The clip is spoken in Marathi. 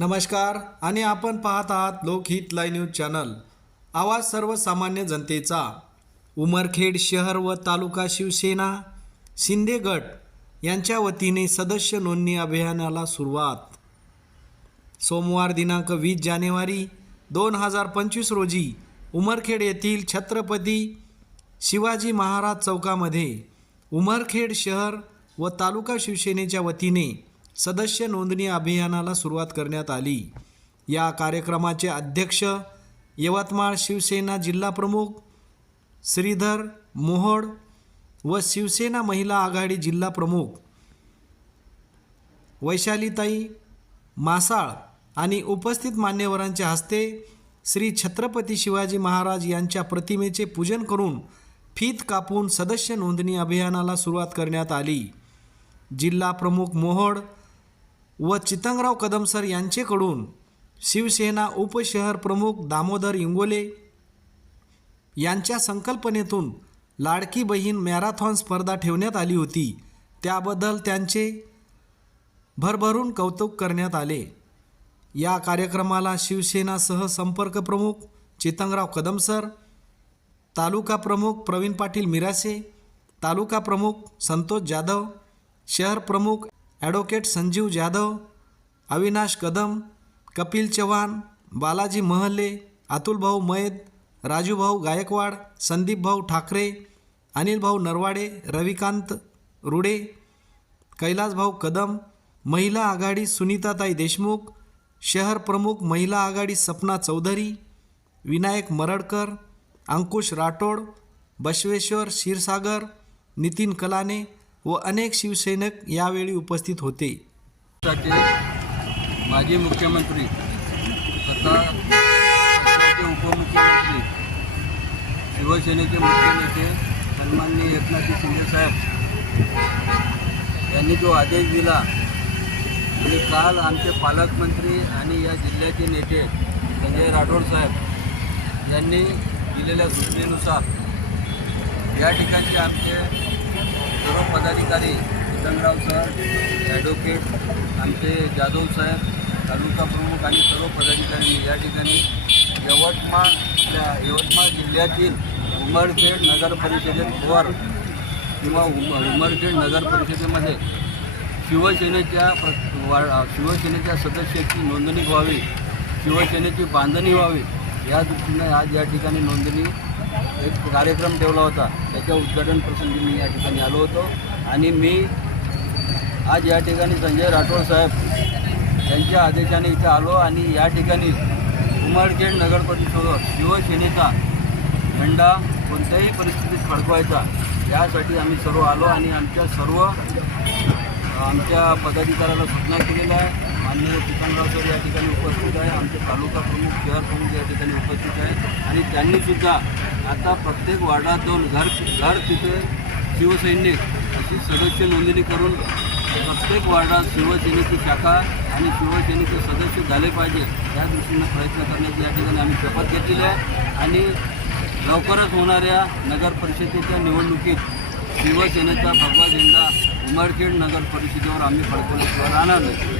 नमस्कार आणि आपण पाहत आहात लोकहित लाय न्यूज चॅनल. आवाज सर्वसामान्य जनतेचा. उमरखेड शहर व तालुका शिवसेना शिंदे गट यांच्या वतीने सदस्य नोंदणी अभियानाला सुरुवात. सोमवार दिनांक वीस जानेवारी दोन हजार पंचवीस रोजी उमरखेड येथील छत्रपती शिवाजी महाराज चौकामध्ये उमरखेड शहर व तालुका शिवसेनेच्या वतीने सदस्य नोंदणी अभियानाला सुरुवात करण्यात आली. या कार्यक्रमाचे अध्यक्ष यवतमाळ शिवसेना जिल्हाप्रमुख श्रीधर मोहोड व शिवसेना महिला आघाडी जिल्हा प्रमुख वैशालीताई मासाळ आणि उपस्थित मान्यवरांच्या हस्ते श्री छत्रपती शिवाजी महाराज यांच्या प्रतिमेचे पूजन करून फीत कापून सदस्य नोंदणी अभियानाला सुरुवात करण्यात आली. जिल्हा प्रमुख मोहोड व चितंगराव कदम सर यांचेकडून शिवसेना उपशहर प्रमुख दामोदर इंगोले यांच्या संकल्पनेतून लाडकी बहीण मॅरेथॉन स्पर्धा ठेवण्यात आली होती. त्याबद्दल त्यांचे भरभरून कौतुक करण्यात आले. या कार्यक्रमाला शिवसेनासह संपर्क प्रमुख चितंगराव कदम सर तालुका प्रमुख प्रवीण पाटील मिरासे तालुका प्रमुख संतोष जाधव शहर प्रमुख ॲडव्होकेट संजीव जाधव अविनाश कदम कपिल चव्हाण बालाजी महले अतुलभाऊ मैद राजूभाऊ गायकवाड संदीपभाऊ ठाकरे अनिलभाऊ नरवाडे रविकांत रुडे कैलासभाऊ कदम महिला आघाडी सुनीताताई देशमुख शहर प्रमुख महिला आघाडी सपना चौधरी विनायक मरडकर अंकुश राठोड बसवेश्वर क्षीरसागर नितीन कलाने व अनेक शिवसैनिक यावेळी उपस्थित होते. माजी मुख्यमंत्री तथा उपमुख्यमंत्री शिवसेनेचे मुख्य नेते सन्माननीय एकनाथजी शिंदेसाहेब यांनी जो आदेश दिला आणि काल आमचे पालकमंत्री आणि या जिल्ह्याचे नेते संजय राठोड साहेब यांनी दिलेल्या सूचनेनुसार या ठिकाणचे आमचे सर्व पदाधिकारी चितनराव सर ॲडव्होकेट आमचे जाधव साहेब तालुका प्रमुख आणि सर्व पदाधिकाऱ्यांनी या ठिकाणी यवतमाळ यवतमाळ जिल्ह्यातील उमरखेड नगर परिषदेवर किंवा उम उमरखेड नगर परिषदेमध्ये शिवसेनेच्या प्र वा शिवसेनेच्या सदस्याची नोंदणी व्हावी शिवसेनेची बांधणी व्हावी या दृष्टीने आज या ठिकाणी नोंदणी एक कार्यक्रम ठेवला होता. त्याच्या उद्घाटन प्रसंगी मी या ठिकाणी आलो होतो. आणि मी आज या ठिकाणी संजय राठोड साहेब यांच्या आदेशाने इथे आलो आणि या ठिकाणी उमरखेड नगर परिषदेवर शिवसेनेचा झेंडा कोणत्याही परिस्थितीत फडकवायचा यासाठी आम्ही सर्व आलो आणि आमच्या सर्व आमच्या पदाधिकाऱ्याला सूचना केलेल्या आहे. माननीय चिकनराव सर या ठिकाणी उपस्थित आहे. आमचे तालुका प्रमुख शहर प्रमुख या ठिकाणी उपस्थित आहे. आणि त्यांनीसुद्धा आता प्रत्येक वार्डात जाऊन घर घर तिथे शिवसैनिक अशी सदस्य नोंदणी करून प्रत्येक वार्डात शिवसेनेची शाखा आणि शिवसेनेचे सदस्य झाले पाहिजे या दृष्टीनं प्रयत्न करण्याची या ठिकाणी आम्ही शपथ घेतलेली आहे. आणि लवकरच होणाऱ्या नगर परिषदेच्या निवडणुकीत शिवसेनेचा भगवा झेंडा उमरखेड नगर परिषदेवर आम्ही फडकवल्याशिवाय राहणार नाही.